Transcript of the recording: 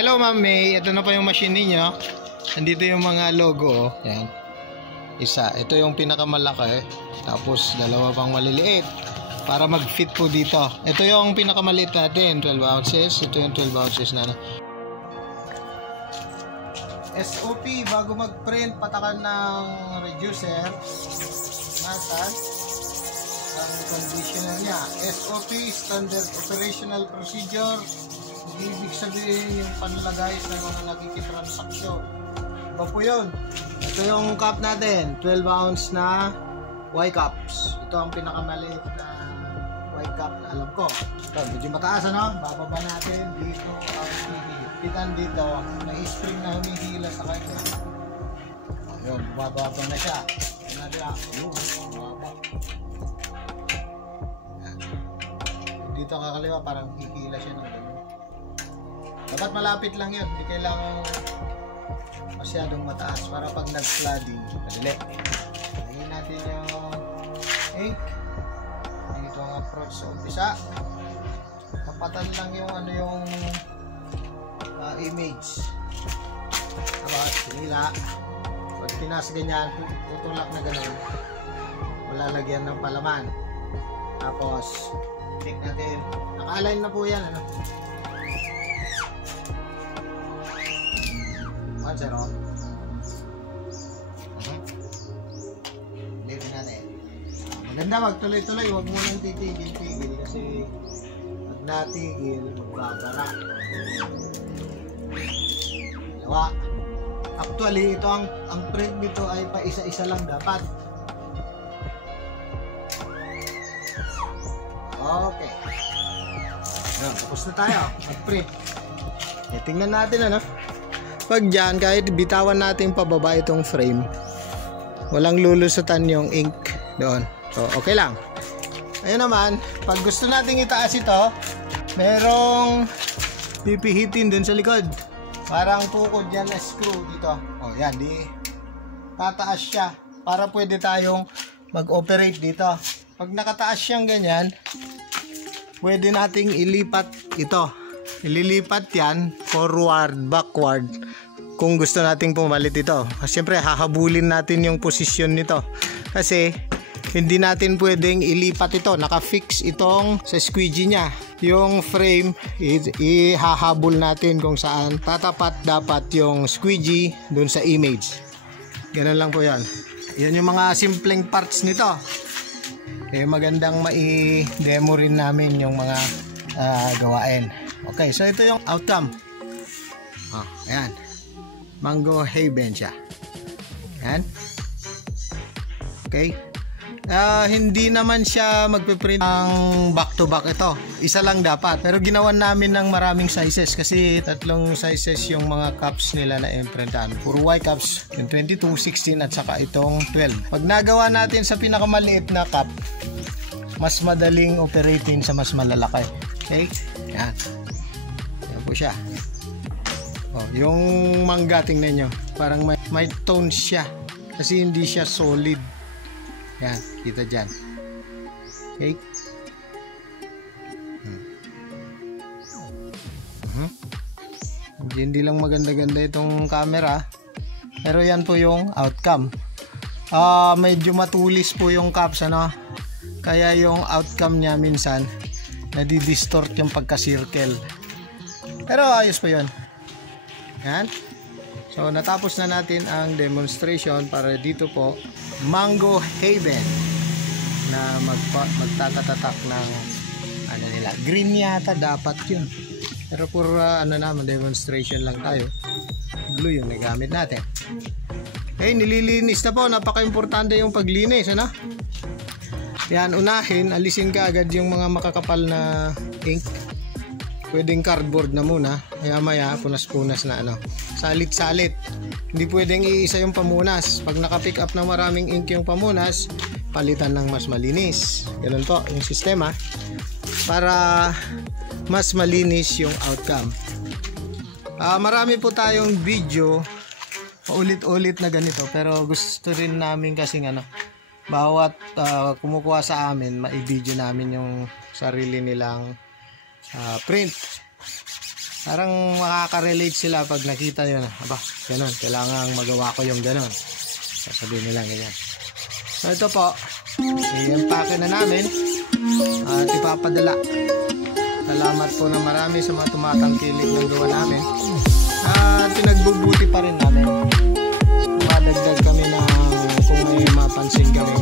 Hello Ma'am May, ito na pa yung machine ninyo. Andito yung mga logo. Yan. Isa, ito yung pinakamalaki. Tapos dalawa pang maliliit. Para mag-fit po dito. Ito yung pinakamaliit natin, 12 ounces. Ito yung 12 ounces na. SOP, bago mag-print, patakan ng reducer natin ang conditioner niya. SOP, Standard Operational Procedure. Ibig sabihin yung panlagay sa mga nakikitransaksyon. Iba po yun. Ito yung cup natin, 12 ounce na Y-cups. Ito ang pinakamaliit na Y-cup na alam ko. Ito, medyo mataas ano? Bababa natin dito ang hihipitan dito. May spring na humihila sa kanya. Ayun, bababa na siya. Dito ang kakaliwa, parang hihila siya ng gano'n. Dapat malapit lang yun. Hindi kailangan masyadong mataas para pag nag-flooding, madali. Lagyan natin yung ink. Dito ang approach sa umpisa. Kapatan lang yung yung image. Tapos sinila. Pag pinas ganyan, tutulak na gano'n. Malalagyan ng palaman. Tapos check natin. Naka-align na po yan. Ano? 1-0. Ulitin natin. Maganda magtuloy-tuloy. Huwag mo nang titigil-tigil kasi pag natigil, magbabara. Dalawa. Actually, ito ang print nito ay pa isa-isa lang dapat. Okay. Ayan, tapos na tayo. Mag-print. Tingnan natin ano. Pag dyan, kahit bitawan natin pababa itong frame, walang lulusutan yung ink doon. So, okay lang. Ayun naman, pag gusto natin itaas ito, merong pipihitin dun sa likod. Parang tukod yan na screw dito. O, yan, di tataas siya para pwede tayong mag-operate dito. Pag nakataas siyang ganyan, pwede nating ilipat ito. Ililipat yan forward, backward kung gusto nating pumalit ito. Siyempre hahabulin natin yung posisyon nito kasi hindi natin pwedeng ilipat ito. Naka-fix itong sa squeegee nya. Yung frame ihahabol natin kung saan tatapat dapat yung squeegee dun sa image. Ganun lang po yan. Yan yung mga simpleng parts nito. Magandang mai-demo rin namin yung mga gawain. Okay, so ito yung outcome. Ayan. Mango Haven siya. Ayan. Okay. Hindi naman siya magpiprint ng back to back ito. Isa lang dapat. Pero ginawan namin ng maraming sizes kasi tatlong sizes yung mga cups nila na imprintan. Puro Y cups, yung 22, 16 at saka itong 12. Pag nagawa natin sa pinakamaliit na cup, mas madaling operating sa mas malalaki. Okay? Ayan. Ayan po siya. Yung mangga, tingnan nyo. Parang may tone siya. Kasi hindi siya solid. Yan, kita dyan. Okay. Hindi lang maganda-ganda itong camera. Pero yan po yung outcome. Medyo matulis po yung caps, ano? Kaya yung outcome niya minsan nadidistort yung pagka-circle. Pero ayos pa yun. Yan. So natapos na natin ang demonstration para dito po Mango Haven na magtatatatak ng ano nila, green yata dapat yun, pero puro naman demonstration lang tayo. Blue yung nagamit natin. Okay, nililinis na po. Napaka-importante yung paglinis, ano? Yan, unahin, alisin ka agad yung mga makakapal na ink. Pwedeng cardboard na muna, maya punas-punas na ano. Salit-salit. Hindi pwedeng iisa yung pamunas. Pag naka-pick up ng maraming ink yung pamunas, palitan ng mas malinis. Ganun po yung sistema para mas malinis yung outcome. Marami po tayong video ulit-ulit na ganito, pero gusto rin namin kasing ano, bawat kumukuha sa amin, mai-video namin yung sarili nilang print. Parang makaka-relate sila pag nakita nyo na, aba, ganun, kailangan magawa ko yung ganun. Sasabihin nila ganyan. So ito po, i-empake na namin at ipapadala. Salamat po na marami sa mga tumatangkilik ng gawa namin. At pinagbubuti pa rin namin. Madagdag kami ng kung may mapansin kami